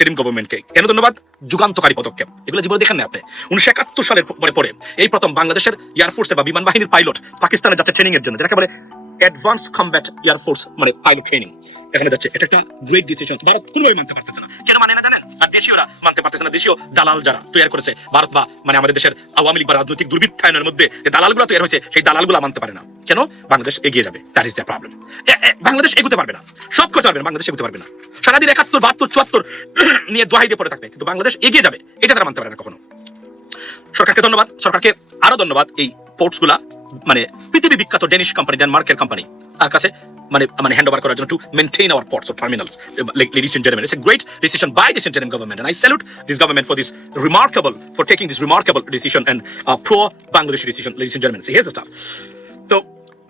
Interim গভর্নমেন্টকে কেন ধন্যবাদ? যুগান্তকারী পদক্ষেপ। এগুলো জীবনে দেখেন না আপনি? উনিশশো একাত্তর সালের পরে পরে, এই প্রথম বাংলাদেশের এয়ারফোর্সে বা বিমান বাহিনীর পাইলট পাকিস্তানে যাচ্ছে ট্রেনিং এর জন্য, যেটাকে বলে অ্যাডভান্স কমব্যাট এয়ারফোর্স মানে পাইলট ট্রেনিং এখানে যাচ্ছে। এটা একটা গ্রেট ডিসিশন ভারত কোনোভাবে মানতে পারতেছে না। কেন মানে আর দেশীয়রা মানতে পারতেছে না। দেশীয় দালাল যারা তৈরি করেছে, ভারত বা মানে আমাদের দেশের আওয়ামী লীগ বা রাজনৈতিক দুর্বৃত্তায়নের মধ্যে যে দালালগুলো তৈরি হয়েছে, সেই দালালগুলো মানতে পারে না। কেন? বাংলাদেশ এগিয়ে যাবে। That is the problem Bangladesh এগোতে পারবে না। সব করতে পারবে বাংলাদেশ এগোতে পারবে না। সারাদিন একাত্তর, বাহাত্তর, চুয়াত্তর নিয়ে দোহাই দিয়ে পড়ে থাকবে। কিন্তু বাংলাদেশ এগিয়ে যাবে। এটা তারা মানতে পারে না কখনো। সরকারকে ধন্যবাদ। সরকারকে আরও ধন্যবাদ এই পোর্টসগুলা মানে পৃথিবী বিখ্যাত ডেনিশ কোম্পানি ডেনমার্কের কোম্পানি তার কাছে মানে মানে হ্যান্ড ওভার করার জন্য to maintain our like ladies and gentlemen it's a great decision by this interim government and I salute this government for this remarkable for taking this remarkable decision and uh, pro Bangladeshi decision ladies and gentlemen so here's the stuff তো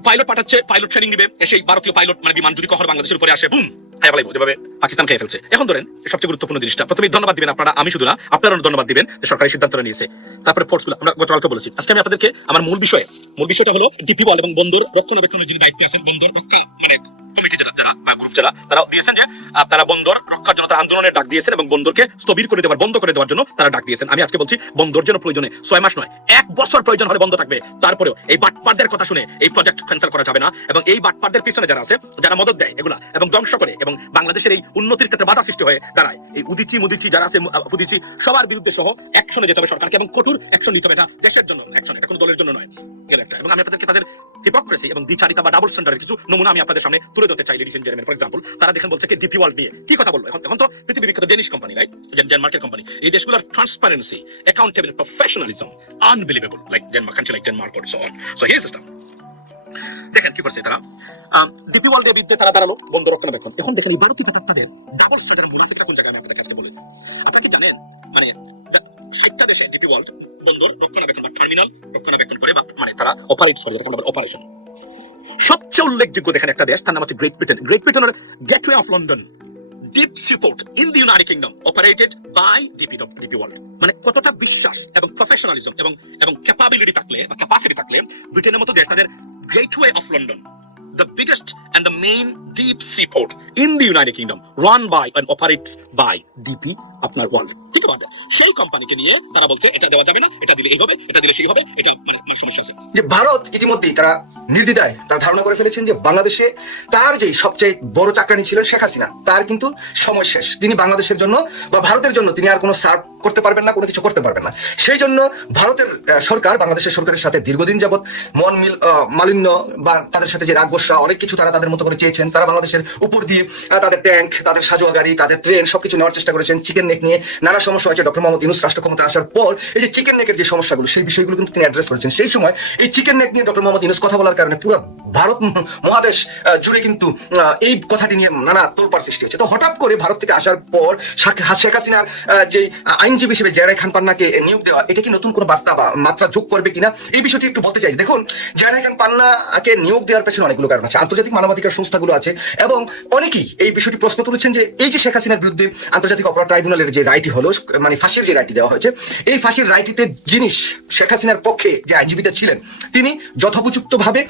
pilot পাঠাচ্ছে pilot training দিবে সেই ভারতীয় pilot মানে বিমান যদি কখনো বাংলাদেশের উপরে আসে বুম হাই বলাইবো যেভাবে পাকিস্তান খেয়ে ফেলছে। এখন ধরেন সবচেয়ে গুরুত্বপূর্ণ জিনিসটা, প্রথমে ধন্যবাদ দিবেন আপনারা, আমি শুধু না আপনারা ধন্যবাদ দিবেন যে সরকারি সিদ্ধান্তটা নিয়েছে। তারপরে ফোর্সগুলো, আমরা গতকালকে বলেছি। আজকে আমি আপনাদেরকে, আমার মূল বিষয়ে, মূল বিষয়টা হলো ডিপি বল এবং বন্দর রক্ষণাবেক্ষণের যিনি দায়িত্বে আছেন, বন্দর রক্ষা মানে কমিটি যারা যারা গ্রুপ যারা তারা দিয়েছেন যে আপনারা বন্দর রক্ষার জন্য তারা আন্দোলনের ডাক দিয়েছেন এবং বন্দরকে স্থবির করে দেওয়ার বন্ধ করে দেওয়ার জন্য তারা ডাক দিয়েছেন। আমি আজকে বলছি, বন্দর যেন প্রয়োজনে ছয় মাস নয়, এক বছর প্রয়োজন হলে বন্ধ থাকবে। তারপরেও এই বাটপারদের কথা শুনে এই প্রজেক্ট ক্যান্সেল করা যাবে না এবং এই বাটপারদের পিছনে যারা আছে, যারা মদত দেয় এগুলা এবং ধ্বংস করে এবং বাংলাদেশের এই উন্নতির ক্ষেত্রে বাধা সৃষ্টি হয়ে দাঁড়ায়। এই উদিচি মুদিচি যারা আছে ফুদিচি সবার বিরুদ্ধে সহ অ্যাকশনে যেতে হবে সরকারকে এবং কঠোর অ্যাকশন নিতে হবে। এটা দেশের জন্য অ্যাকশন এটা কোনো দলের জন্য নয়। এবং আমি আপনাদেরকে তাদের হিপোক্রেসি এবং দ্বিচারিতা বা ডাবল স্ট্যান্ডার্ডের কিছু নমুনা আমি আপনাদের সামনে তুলে ধরতে চাই ladies and gentleman for example তারা দেখেন বলছে ডিপি ওয়ার্ল্ড নিয়ে। কি কথা বলব? এখন এখন তো পৃথিবী বিখ্যাত ডেনিশ কোম্পানি রাইট ডেনমার্কের কোম্পানি এই দেশগুলোর transparency accountable professionalism unbelievable like Denmark country like Denmark or so on so here system দেখেন কি করছে তারা। ডিপি ওয়ার্ল্ডের বিরুদ্ধে তারা দাঁড়াল, বন্ধ রক্ষণাবেক্ষণ। এখন দেখেন এই ভারতীয় তাদের ডাবল স্ট্যান্ডার্ড মুনাফিকরা কোন জায়গায় আমি আপনাদের কাছে বলে। আপনারা কি জানেন? মানে ষাটটা দেশে ডিপি ওয়ার্ল্ড বন্দর রক্ষণাবেক্ষণ বা টার্মিনাল রক্ষণাবেক্ষণ করে বা মানে তারা অপারেট করে যেটা আমরা অপারেশন সবচেয়ে উল্লেখযোগ্য দেখেন একটা দেশ তার নাম হচ্ছে গ্রেট ব্রিটেন গ্রেট ব্রিটেনের gateway of London deep seaport in the United Kingdom operated by DP DP World মানে কতটা বিশ্বাস এবং প্রফেশনালিজম এবং এবং ক্যাপাবিলিটি থাকলে বা ক্যাপাসিটি থাকলে ব্রিটেনের মতো দেশ তাদের gateway of London the biggest and the main deep seaport in the United Kingdom run by and operated by DP আপনার ওয়ার্ল্ড ঠিক আছে সেই কোম্পানিকে নিয়ে তারা বলছে এটা দেওয়া যাবে না এটা দিলে এই হবে এটা দিলে সেই হবে এটা যে ভারত ইতিমধ্যেই তারা নির্দ্বিধায় তারা ধারণা করে ফেলেছেন যে বাংলাদেশে তার যে সবচেয়ে বড় চাকরানি ছিলেন শেখ হাসিনা, তার কিন্তু সময় শেষ। তিনি বাংলাদেশের জন্য বা ভারতের জন্য তিনি আর কোনো সার্ভ করতে পারবেন না, কোনো কিছু করতে পারবেন না। সেই জন্য ভারতের সরকার, বাংলাদেশের সরকারের সাথে দীর্ঘদিন যাবৎ মন মিল মালিন্য বা তাদের সাথে যে রাগ গোসা অনেক কিছু তারা তাদের মতো করে চেয়েছেন। তারা বাংলাদেশের উপর দিয়ে তাদের ট্যাঙ্ক তাদের সাজোয়া গাড়ি, তাদের ট্রেন সবকিছু নেওয়ার চেষ্টা করেছেন। চিকেন নেক নিয়ে নানা সমস্যা হয়েছে। ডক্টর মোহাম্মদ ইউনুস রাষ্ট্র ক্ষমতা আসার পর এই যে চিকেন নেকের যে সমস্যাগুলো, সেই বিষয়গুলো কিন্তু তিনি অ্যাড্রেস করেছেন। সেই সময় এই চিকেন নেক নিয়ে ডক্টর মোহাম্মদ ইউনুস কথা বলার কারণে পুরো ভারত মহাদেশ জুড়ে কিন্তু এই কথাটি নিয়ে নানা তোলপাড় সৃষ্টি হচ্ছে। তো হঠাৎ করে ভারত থেকে আসার পর শেখ হাসিনার যে আইনজীবী হিসেবে জেরাই খান পান্নাকে নিয়োগ দেওয়া, এটা কি নতুন কোনো বার্তা বা মাত্রা যোগ করবে কিনা? এই বিষয়টি একটু বলতে চাই। দেখুন, জেরাই খান পান্নাকে নিয়োগ দেওয়ার পেছনে অনেকগুলো কারণ আছে। আন্তর্জাতিক মানবাধিকার সংস্থাগুলো আছে এবং অনেকেই এই বিষয়টি প্রশ্ন তুলেছেন যে এই যে শেখ হাসিনার বিরুদ্ধে আন্তর্জাতিক অপরাধ ট্রাইব্যুনালের যে রায়টি হলো মানে ফাঁসির যে রায়টি দেওয়া হয়েছে, এই ফাঁসির রায়টিতে জিনিস শেখ হাসিনার পক্ষে যে আইনজীবীটা ছিলেন, তিনি যথোপযুক্ত ভাবে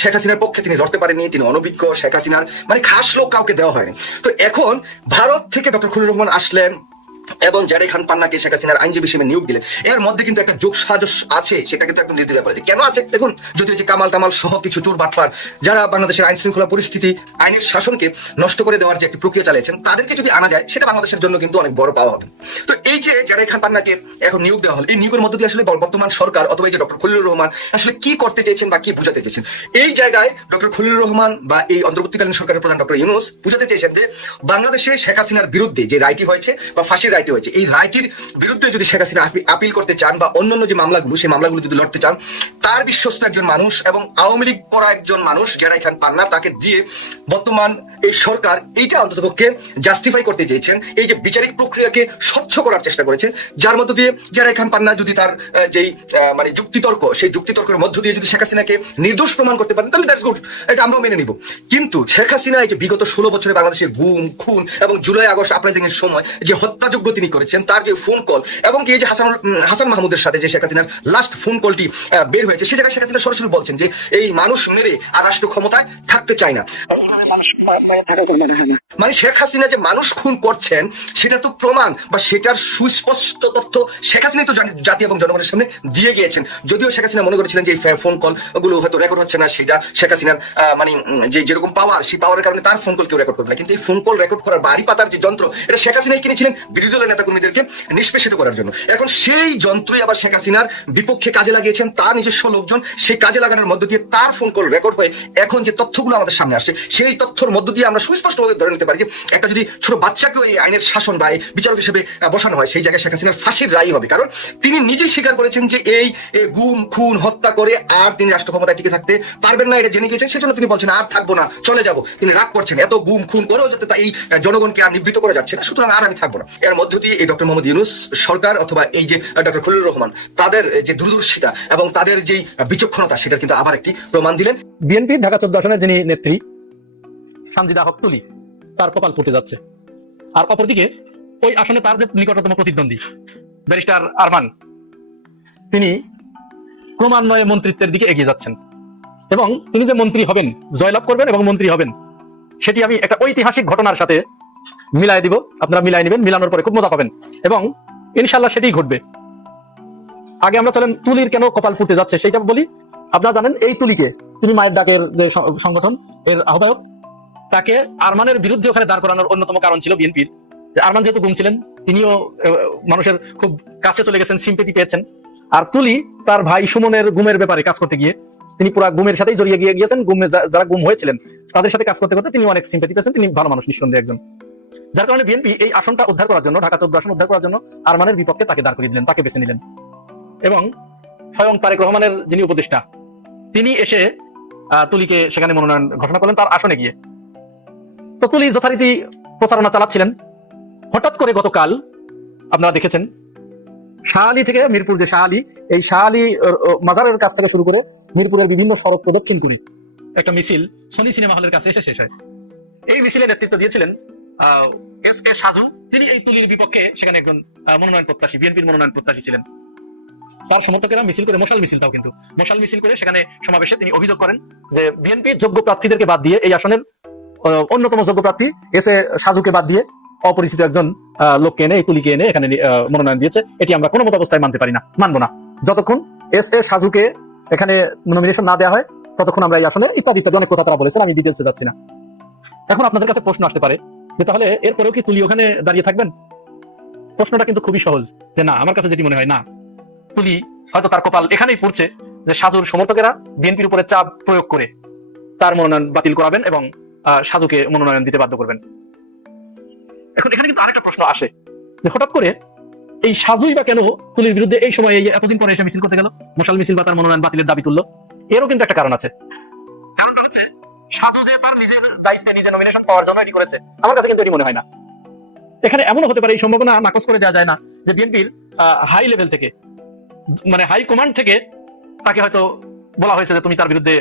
শেখ হাসিনার পক্ষে তিনি লড়তে পারেননি, তিনি অনভিজ্ঞ শেখ হাসিনার মানে খাস লোক কাউকে দেওয়া হয়নি। তো এখন ভারত থেকে ডক্টর খলিল রহমান আসলেন এবং জারে খান পান্নাকে শেখ হাসিনার আইনজীবী হিসেবে নিয়োগ দিলেন, এর মধ্যে কিন্তু একটা যোগ সাজস আছে সেটা কিন্তু একদম নির্দিষ্ট বলেছে কেন আছে? দেখুন, যদি যে কামাল টামাল সহ কিছু চোর বাটপার যারা বাংলাদেশের আইন শৃঙ্খলা পরিস্থিতি, আইনের শাসনকে নষ্ট করে দেওয়ার যে একটি প্রক্রিয়া চালিয়েছেন, তাদেরকে যদি আনা যায়, সেটা বাংলাদেশের জন্য কিন্তু অনেক বড় পাওয়া হবে। তো এই যে জারে খান পান্নাকে এখন নিয়োগ দেওয়া হলো, এই নিয়োগের মধ্য দিয়ে আসলে বর্তমান সরকার অথবা এই যে ডক্টর খলিলুর রহমান আসলে কি করতে চেয়েছেন বা কি বুঝাতে চেয়েছেন? এই জায়গায় ডক্টর খলিলুর রহমান বা এই অন্তর্বর্তীকালীন সরকারের প্রধান ডক্টর ইউনুস বুঝাতে চেয়েছেন যে, বাংলাদেশে শেখ হাসিনার বিরুদ্ধে যে রায়টি হয়েছে বা ফাঁসির রায়টি হয়েছে এই রায়টির বিরুদ্ধে যদি শেখ হাসিনা আপিল- করতে চান বা অন্যান্য যে মামলাগুলো, সেই মামলাগুলো যদি লড়তে চান, তার বিশ্বস্ত একজন মানুষ এবং আওয়ামী লীগ করা একজন মানুষ, জেরাই খান পান্না, তাকে দিয়ে বর্তমান এই সরকার এইটা অন্ততপক্ষে জাস্টিফাই করতে চেয়েছেন। এই যে বিচারিক প্রক্রিয়াকে স্বচ্ছ করার চেষ্টা করেছে যার মধ্য দিয়ে জেরাই খান পান্না যদি তার যেই মানে যুক্তিতর্ক, সেই যুক্তিতর্কের মধ্য দিয়ে যদি শেখ হাসিনাকে নির্দোষ প্রমাণ করতে পারেন, তাহলে দ্যাটস গুড এটা আমরাও মেনে নিব। কিন্তু শেখ হাসিনা এই যে বিগত ষোলো বছরে বাংলাদেশের গুম, খুন এবং জুলাই আগস্ট আপরাইজিং এর সময় যে হত্যাযোগ্য তিনি করেছেন, তার যে ফোন কল এবং এই যে হাসান হাসান মাহমুদের সাথে যে শেখ হাসিনার লাস্ট ফোন কলটি বের হয়েছে, সে জায়গায় শেখ হাসিনা সরাসরি বলছেন যে এই মানুষ মেরে আর রাষ্ট্র ক্ষমতায় থাকতে চায় না। মানে শেখ হাসিনা যে মানুষ খুন করছেন, সেটা তো প্রমাণ বা সেটার সুস্পষ্ট তথ্য শেখ হাসিনা তো জাতি এবং জনগণের সামনে দিয়ে গিয়েছেন। যদিও শেখ হাসিনা মনে করেছিলেন যে ফোন কলগুলো হয়তো রেকর্ড হচ্ছে না, সেটা শেখ হাসিনার মানে যে যেরকম পাওয়ার সেই পাওয়ারের কারণে তার ফোন কল কেউ রেকর্ড করবে না। কিন্তু এই ফোন কল রেকর্ড করার বাড়ি পাতার যে যন্ত্র, এটা শেখ হাসিনাই কিনেছিলেন বিরোধী দলের নেতাকর্মীদেরকে নিষ্পেষিত করার জন্য। এখন সেই যন্ত্রই আবার শেখ হাসিনার বিপক্ষে কাজে লাগিয়েছেন, তার নিজস্ব লোকজন, সেই কাজে লাগানোর মধ্য দিয়ে তার ফোন কল রেকর্ড হয়ে এখন যে তথ্যগুলো আমাদের সামনে আসছে, সেই তথ্যর মধ্য দিয়ে আমরা সুস্পষ্টভাবে ধরে নিতে পারি যে একটা যদি ছোট বাচ্চাকেও এই আইনের শাসন বা এই বিচারক হিসেবে বসানো হয়, সেই জায়গায় শেখ হাসিনার ফাঁসির রায় হবে। কারণ তিনি নিজেই স্বীকার করেছেন যে এই গুম, খুন, হত্যা করে আর তিনি রাষ্ট্র ক্ষমতায় টিকে থাকতে পারবেন না, এটা জেনে গিয়েছেন। সেজন্য তিনি বলছেন, আর থাকব না, চলে যাব। তিনি রাগ করছেন, এত গুম, খুন করেও যাতে তা এই জনগণকে আর নিবৃত করে যাচ্ছে না। সুতরাং আর আমি থাকব না। এর মধ্য দিয়ে এই ডক্টর মোহাম্মদ ইউনুস সরকার অথবা এই যে ডক্টর খলিলুর রহমান, তাদের যে দূরদর্শিতা এবং তাদের যেই বিচক্ষণতা, সেটার কিন্তু আবার একটি প্রমাণ দিলেন। বিএনপি ঢাকা চোদ্দ আসনের যিনি নেত্রী সানজিদা হক তুলি, তার কপাল পড়তে যাচ্ছে। আর অপরদিকে, ওই আসনে তার যে নিকটতম প্রতিদ্বন্দ্বী, ব্যারিস্টার আরমান, তিনি ক্রমান্বয়ে মন্ত্রিত্বের দিকে এগিয়ে যাচ্ছেন। এবং তিনি যে মন্ত্রী হবেন, জয়লাভ করবেন এবং মন্ত্রী হবেন, সেটি আমি একটা ঐতিহাসিক ঘটনার সাথে মিলাই দিব। আপনারা মিলাই নেবেন, মিলানোর পরে খুব মজা পাবেন। এবং ইনশাল্লাহ সেটাই ঘটবে। আগে আমরা চলেন, তুলির কেন কপাল ফুটে যাচ্ছে সেটা বলি। আপনারা জানেন, এই তুলিকে তিনি মায়ের ডাকের যে সংগঠন, এর আহ্বায়ক তাকে আরমানের বিরুদ্ধে ওখানে দাঁড় করানোর অন্যতম কারণ ছিল বিএনপির। আরমান যেহেতু গুম ছিলেন, তিনিও মানুষের খুব কাছে চলে গেছেন সিম্পেতি পেয়েছেন। আর তুলি তার ভাই সুমনের গুমের ব্যাপারে কাজ করতে গিয়ে, তিনি পুরো গুমের সাথেই জড়িয়ে গিয়ে গিয়েছেন, গুমে যারা গুম হয়েছিলেন, তাদের সাথে কাজ করতে করতে তিনি অনেক সিম্পেতি পেয়েছেন, তিনি ভালো মানুষ, নিঃসন্দেহে একজন। যার কারণে বিএনপি এই আসনটা উদ্ধার করার জন্য, ঢাকা চৌদ্দ আসন উদ্ধার করার জন্য আরমানের বিপক্ষে তাকে দাঁড় করিয়ে দিলেন, তাকে বেছে নিলেন। এবং স্বয়ং তারেক রহমানের যিনি উপদেষ্টা, তিনি এসে তুলিকে সেখানে মনোনয়ন ঘোষণা করলেন তার আসনে গিয়ে। তো তুলি যথারীতি প্রচারণা চালাচ্ছিলেন। হঠাৎ করে গতকাল আপনারা দেখেছেন, শাহালি থেকে মিরপুর যে শাহালি, এই শাহালি মাজারের কাছ থেকে শুরু করে মিরপুরের বিভিন্ন সড়ক প্রদক্ষিণ করে একটা মিছিল সনি সিনেমা হলের কাছে এসে শেষ হয়। এই মিছিলে নেতৃত্ব দিয়েছিলেন এস এ সাজু। তিনি এই তুলির বিপক্ষে সেখানে একজন মনোনয়ন প্রত্যাশী, বিএনপির মনোনয়ন প্রত্যাশী ছিলেন। তার সমর্থকেরা মিছিল করে মশাল মিছিলটাও কিন্তু, মশাল মিছিল করে সেখানে সমাবেশে তিনি অভিযোগ করেন যে বিএনপি যোগ্য প্রার্থীদেরকে বাদ দিয়ে এই আসনের অন্যতম যোগ্য প্রার্থী এস এ সাজুকে বাদ দিয়ে অপরিচিত একজন লোককে এনে তুলিকে এনে এখানে মনোনয়ন দিয়েছে। এটি আমরা কোনো মতো অবস্থায় মানতে পারি না। মানবো না। যতক্ষণ এস এ সাজুকে এখানে নমিনেশন না দেওয়া হয়, ততক্ষণ আমরা এই আসনে ইত্যাদি ইত্যাদি, অনেক কথা তারা বলেছেন, আমি ডিটেলসে যাচ্ছি না। এখন আপনাদের কাছে প্রশ্ন আসতে পারে যে তাহলে এরপরেও কি তুলি ওখানে দাঁড়িয়ে থাকবেন? প্রশ্নটা কিন্তু খুবই সহজ, যে না, আমার কাছে যেটি মনে হয় না। তুলি হয়তো তার কপাল এখানেই পড়ছে যে সাজুর সমর্থকেরা বিএনপির উপরে চাপ প্রয়োগ করে তার মনোনয়ন বাতিল করাবেন এবং সাজুকে মনোনয়ন দিতে বাধ্য করবেন। এখন এখানে কিন্তু আরেকটা প্রশ্ন আসে। যে হঠাৎ করে এই সাজুই বা কেন তুলির বিরুদ্ধে এই সময় এতদিন পরে এসে মিছিল করতে গেল? মশাল মিছিল বা তার মনোনয়ন বাতিলের দাবি তুললো। এরও কিন্তু একটা কারণ আছে। কারণটা হচ্ছে যে তার নিজের দায়িত্বে নমিনেশন পাওয়ার জন্য এটি করেছে, আমার কাছে কিন্তু এটি মনে হয় না। এখানে এমনও হতে পারে, এই সম্ভাবনা নাকচ করে দেওয়া যায় না যে বিএনপির হাই লেভেল থেকে মানে হাই কমান্ড থেকে তাকে হয়তো বলা হয়েছে যে তুমি তার বিরুদ্ধে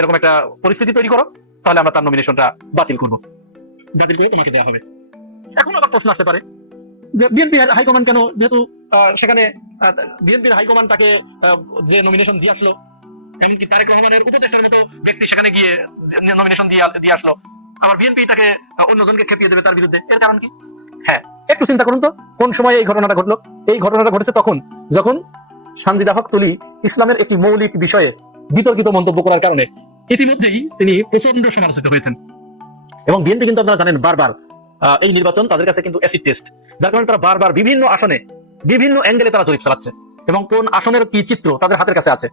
এরকম একটা পরিস্থিতি তৈরি করো। তাহলে আমরা তার নমিনেশনটা বাতিল করব। বাতিল করে তোমাকে দেওয়া হবে। এখন আবার প্রশ্ন আসতে পারে। যে বিএনপি হাইকমান্ড কেন? যেহেতু সেখানে বিএনপির হাইকমান্ড তাকে যে নমিনেশন দিয়ে আসলো এমনকি তারেক রহমানের উপদেষ্টার মতো ব্যক্তি সেখানে গিয়ে নমিনেশন দিয়ে দিয়ে আসলো। আবার বিএনপি তাকে অন্যজনকে খেপিয়ে দেবে তার বিরুদ্ধে। এর কারণ কি? হ্যাঁ একটু চিন্তা করুন তো। কোন সময় এই ঘটনাটা ঘটলো? এই ঘটনাটা ঘটেছে তখন যখন সানজিদা হক তুলি ইসলামের একটি মৌলিক বিষয়ে বিতর্কিত মন্তব্য করার কারণে। ইতিমধ্যেই তিনি প্রচণ্ড সমালোচিত হয়েছেন। এবং বিএনপি কিন্তু আপনারা জানেন বারবার এই নির্বাচন তাদের কাছে কিন্তু অ্যাসিড টেস্ট যার কারণে তারা বারবার বিভিন্ন আসনে, বিভিন্ন অ্যাঙ্গেলে তারা জরিপ চালাচ্ছে। এবং কোন আসনের কি চিত্র তাদের হাতের কাছে আছে।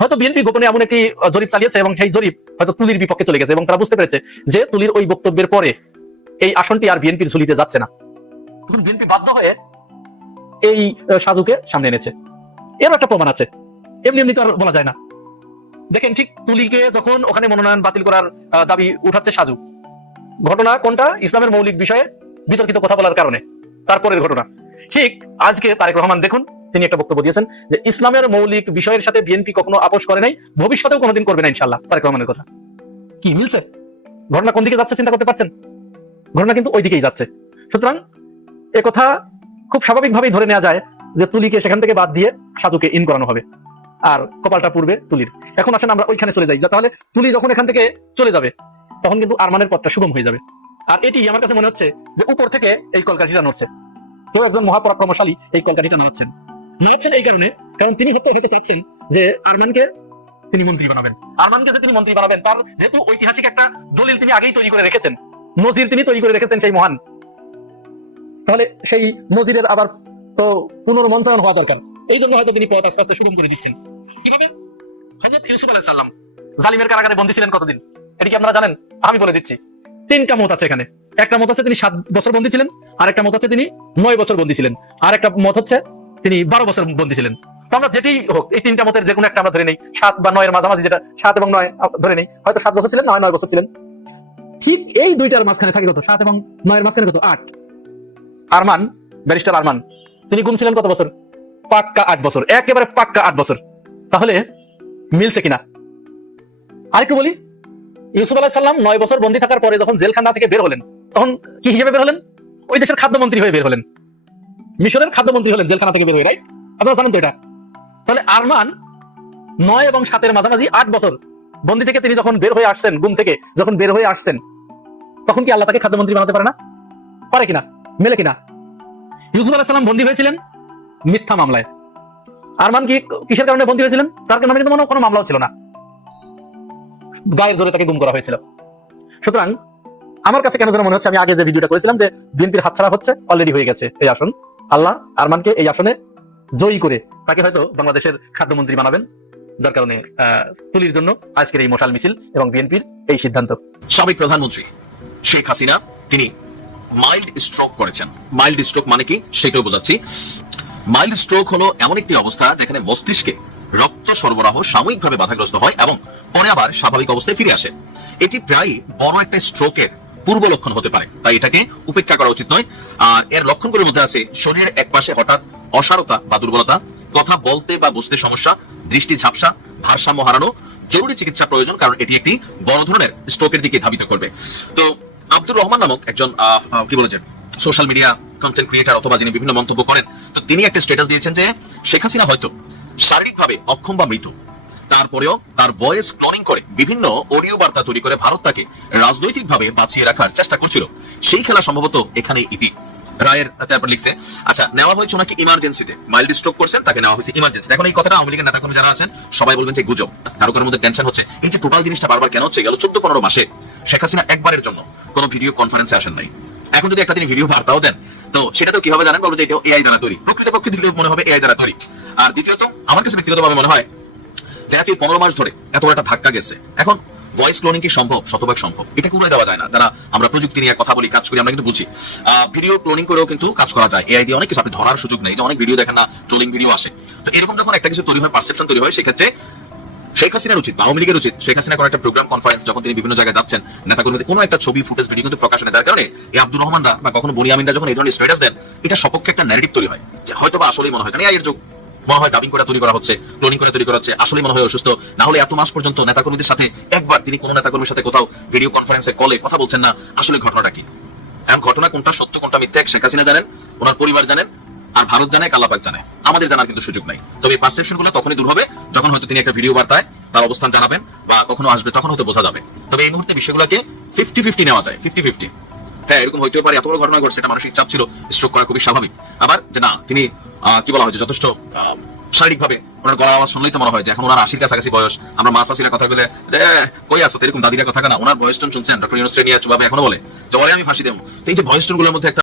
হয়তো বিএনপি গোপনে এমন একটি জরিপ চালিয়েছে এবং সেই জরিপ হয়তো তুলির বিপক্ষে চলে গেছে এবং তারা বুঝতে পেরেছে যে তুলির ওই বক্তব্যের পরে এই আসনটি আর বিএনপির ঝুলিতে যাচ্ছে না। তখন বিএনপি বাধ্য হয়ে এই সাজুকে সামনে এনেছে। এর একটা প্রমাণ আছে। এমনি এমনি তো আর বলা যায় না। দেখেন ঠিক তুলিকে যখন ওখানে মনোনয়ন বাতিল করার দাবি উঠাচ্ছে সাজু। ঘটনা কোনটা? ইসলামের মৌলিক বিষয়ে বিতর্কিত কথা বলার কারণে। তারপরের ঘটনা। ঠিক আজকে তারেক রহমান দেখুন, তিনি একটা বক্তব্য দিয়েছেন যে ইসলামের মৌলিক বিষয়ের সাথে বিএনপি কখনো আপোষ করে নাই, ভবিষ্যতেও কোনোদিন করবে না ইনশাল্লাহ তারেক রহমানের কথা। কি মিলছে? ঘটনা কোন দিকে যাচ্ছে চিন্তা করতে পারছেন? ঘটনা কিন্তু ওই দিকেই যাচ্ছে। সুতরাং কথা খুব স্বাভাবিকভাবেই ধরে নেওয়া যায় যে তুলিকে সেখান থেকে বাদ দিয়ে সাধুকে ইন করানো হবে। আর কপালটা পূর্বে তুলির। এখন আসেন আমরা ওইখানে চলে যাই। তাহলে তুলি যখন এখান থেকে চলে যাবে, তখন কিন্তু আরমানের পথটা সুগম হয়ে যাবে। আর এটি আমার কাছে মনে হচ্ছে যে উপর থেকে এই কলকাঠিটা নড়ছে। কেউ একজন মহাপরাক্রমশালী এই কলকাঠিটা নাড়াচ্ছেন। নাড়াচ্ছেন এই কারণে, কারণ তিনি হতে হতে চাচ্ছেন যে আরমানকে তিনি মন্ত্রী বানাবেন। আরমানকে যে তিনি মন্ত্রী বানাবেন, তার যেহেতু ঐতিহাসিক একটা দলিল তিনি আগেই তৈরি করে রেখেছেন নজির তিনি তৈরি করে রেখেছেন সেই মহান। তাহলে সেই নজিরের আবার তো পুনর্মঞ্চায়ন হওয়া দরকার। এই জন্য হয়তো তিনি পথ আস্তে আস্তে সুগম করে দিচ্ছেন। ইউসুফ আলাইহিস সালাম জালিমের কারাগারে বন্দী ছিলেন কতদিন? এটা কি আপনারা জানেন? আমি বলে দিচ্ছি। তিনটা মত আছে এখানে। একটা মত হচ্ছে তিনি সাত বছর বন্দী ছিলেন আর একটা মত হচ্ছে তিনি নয় বছর বন্দী ছিলেন। আর একটা মত হচ্ছে তিনি বারো বছর বন্দী ছিলেন। তো আমরা যেটি হোক এই তিনটা মতের যে কোনো একটা আমরা ধরে নেই। সাত বা নয়ের মাঝামাঝি যেটা সাত এবং নয় ধরে নেই। হয়তো সাত বছর ছিলেন নয় নয় বছর ছিলেন। ঠিক এই দুইটার মাঝখানে থাকে কত? সাত এবং নয়ের মাঝখানে কত? আট। আরমান ব্যারিস্টার আরমান তিনি গুম ছিলেন কত বছর? পাক্কা আট বছর। একেবারে পাক্কা আট বছর। তাহলে মিলছে কিনা? আরেকটু বলি, ইউসুফ আলাহ সাল্লাম নয় বছর বন্দী থাকার পরে যখন জেলখানা থেকে বের হলেন, তখন কি হিসেবে বের হলেন? ওই দেশের খাদ্যমন্ত্রী হয়ে বের হলেন। মিশরের খাদ্যমন্ত্রী হলেন জেলখানা থেকে বের হয়ে রাইট আপনারা জানেন তো এটা। তাহলে আরমান নয় এবং সাতের মাঝামাঝি আট বছর বন্দী থেকে তিনি যখন বের হয়ে আসছেন গুম থেকে যখন বের হয়ে আসছেন, তখন কি আল্লাহ তাকে খাদ্যমন্ত্রী বানাতে পারে না? পারে কিনা? মেলে কিনা? ইউসুফ আলাহ সাল্লাম বন্দী হয়েছিলেন মিথ্যা মামলায়। আরমান কি কিসের কারণে বন্দী হয়েছিলেন? তার নামে কিন্তু কোনো- মামলাও ছিল না। গায়ের জোরে তাকে গুম করা হয়েছিল। সুতরাং আমার কাছে কেন যেন মনে হচ্ছে, আমি আগে যে ভিডিওটা করেছিলাম যে বিএনপির হাতছাড়া হচ্ছে অলরেডি হয়ে গেছে এই আসন। আল্লাহ আরমানকে এই আসনে জয়ী করে তাকে হয়তো বাংলাদেশের খাদ্যমন্ত্রী বানাবেন, যার কারণে তুলির জন্য আজকের এই মশাল মিছিল এবং বিএনপির এই সিদ্ধান্ত। সাবেক প্রধানমন্ত্রী শেখ হাসিনা, তিনি মাইল্ড স্ট্রোক করেছেন। মাইল্ড স্ট্রোক মানে কি? সেটাও বোঝাচ্ছি। মাইল্ড স্ট্রোক হলো এমন একটি অবস্থা যেখানে মস্তিষ্কে রক্ত সরবরাহ সাময়িকভাবে বাধাগ্রস্ত হয় এবং পরে আবার স্বাভাবিক অবস্থায় ফিরে আসে। এটি প্রায় বড় একটা স্ট্রোকের পূর্ব লক্ষণ হতে পারে। তাই এটাকে উপেক্ষা করা উচিত নয়। আর এর লক্ষণগুলোর মধ্যে আছে শরীরের এক পাশে হঠাৎ অসারতা বা দুর্বলতা, কথা বলতে বা বুঝতে সমস্যা, দৃষ্টি ঝাপসা, ভারসাম্য হারানো, জরুরি চিকিৎসা প্রয়োজন কারণ এটি একটি বড় ধরনের স্ট্রোকের দিকে ধাবিত করবে। তো আব্দুর রহমান নামক একজন কি বলেছে সোশ্যাল মিডিয়া কন্টেন্ট ক্রিয়েটার অথবা যিনি বিভিন্ন মন্তব্য করেন, তো তিনি একটা স্ট্যাটাস দিয়েছেন যে শেখ হাসিনা হয়তো শারীরিকভাবে অক্ষম বা মৃত। তারপরেও তার ভয়েস ক্লোনিং করে বিভিন্ন অডিও বার্তা তৈরি করে ভারত তাকে রাজনৈতিকভাবে বাঁচিয়ে রাখার চেষ্টা করছিল। সেই খেলা সম্ভবত এখানে ইতি। রায়ের তারপর লিখছে আচ্ছা নেওয়া হয়েছে ওনাকে ইমার্জেন্সিতে মাইল্ড স্ট্রোক করছেন, তাকে নেওয়া হয়েছে ইমার্জেন্সি এখন এই কথাটা আওয়ামী লীগের নেতাকর্মী যারা আছেন, সবাই বলবেন যে গুজব। কারও কারোর মধ্যে টেনশন হচ্ছে। এই যে টোটাল জিনিসটা বারবার কেন হচ্ছে, গেল চোদ্দ পনেরো মাসে শেখ হাসিনা একবারের জন্য কোনো ভিডিও কনফারেন্সে আসেন নাই। এখন যদি একটা তিনি ভিডিও বার্তাও দেন, তো সেটা তো কীভাবে জানেন বলব যে এটা এআই দ্বারা তৈরি? প্রকৃতপক্ষে দিলে মনে হবে এআই দ্বারা তৈরি। আর দ্বিতীয়ত, আমার কাছে ব্যক্তিগতভাবে মনে হয় যেহেতু পনেরো মাস ধরে এত একটা ধাক্কা গেছে, এখন ভয়েস ক্লোনিং কি সম্ভব? শতভাগ সম্ভব। এটা করে দেওয়া যায় না। যারা আমরা প্রযুক্তি নিয়ে কথা বলি, কাজ করি, আমরা কিন্তু বুঝি। ভিডিও ক্লোনিং করেও কিন্তু কাজ করা যায়। এআই দিয়ে অনেক কিছু আপনি ধরার সুযোগ নেই। যে অনেক ভিডিও দেখেন না ট্রোলিং ভিডিও আসে। তো এরকম যখন একটা কিছু তৈরি হয় পারসেপশন তৈরি হয়, সেক্ষেত্রে শেখ হাসিনার উচিত আওয়ামী লীগের উচিত। শেখ হাসিনা কোনো একটা প্রোগ্রাম কনফারেন্স যখন তিনি বিভিন্ন জায়গায় যাচ্ছেন নেতা কর্মীদের কোনো একটা ছবি ফুটেজ ভিডিও কিন্তু প্রকাশনে যার কারণে এই আব্দুর রহমানরা বা কখনো বনিয়ামিনরা যখন এই ধরনের স্ট্যাটাস দেন, এটা সপক্ষে একটা ন্যারেটিভ তৈরি হয়। যে হয়তো বা আসলেই মনে হয়, কারণ এর যুগ। মনে হয় ডাবিং করে তৈরি করা হচ্ছে ক্লোনিং করে তৈরি করা হচ্ছে আসলে মনে হয় অসুস্থ। না হলে এত মাস পর্যন্ত নেতাকর্মীদের সাথে একবার, তিনি কোনো নেতাকর্মীর সাথে কোথাও ভিডিও কনফারেন্সে কলে কথা বলছেন না, আসলে ঘটনাটা কি? এখন ঘটনা কোনটা, সত্য কোনটা মিথ্যা শেখ হাসিনা জানেন, ওনার পরিবার জানেন আর ভারত জানে কালাপাক জানে। আমাদের জানার কিন্তু সুযোগ নাই। তবে এই পারসেপশনগুলো তখনই দূর হবে, যখন হয়তো তিনি একটা ভিডিও বার্তায় তার অবস্থান জানাবেন বা কখনো আসবে তখন হয়তো বোঝা যাবে। তবে এই মুহূর্তে বিষয়গুলোকে ফিফটি ফিফটি নেওয়া যায় ফিফটি ফিফটি হ্যাঁ এরকম হইতেও পারে এত বড় ঘটনা ঘটছে, এটা মানসিক চাপ ছিল স্ট্রোক করা খুবই স্বাভাবিক। আবার যে না, তিনি কি বলা হয় যথেষ্ট শারীরিক ভাবে ওনার গলার আওয়াজ শুনলেই তো মনে হয় যে এখন ওনার আশির কাছাকাছি বয়স, আমরা মা শাশিরা কথা বলে কই আসো এরকম দাদিরা কথা না ওনার ভয়েস টোন শুনছেন, ডক্টর ইউনুস নিয়ে চুবাবে এখনও বলে যে ওরে আমি ফাঁসি দেবো। এই যে ভয়েস টোনগুলোর মধ্যে একটা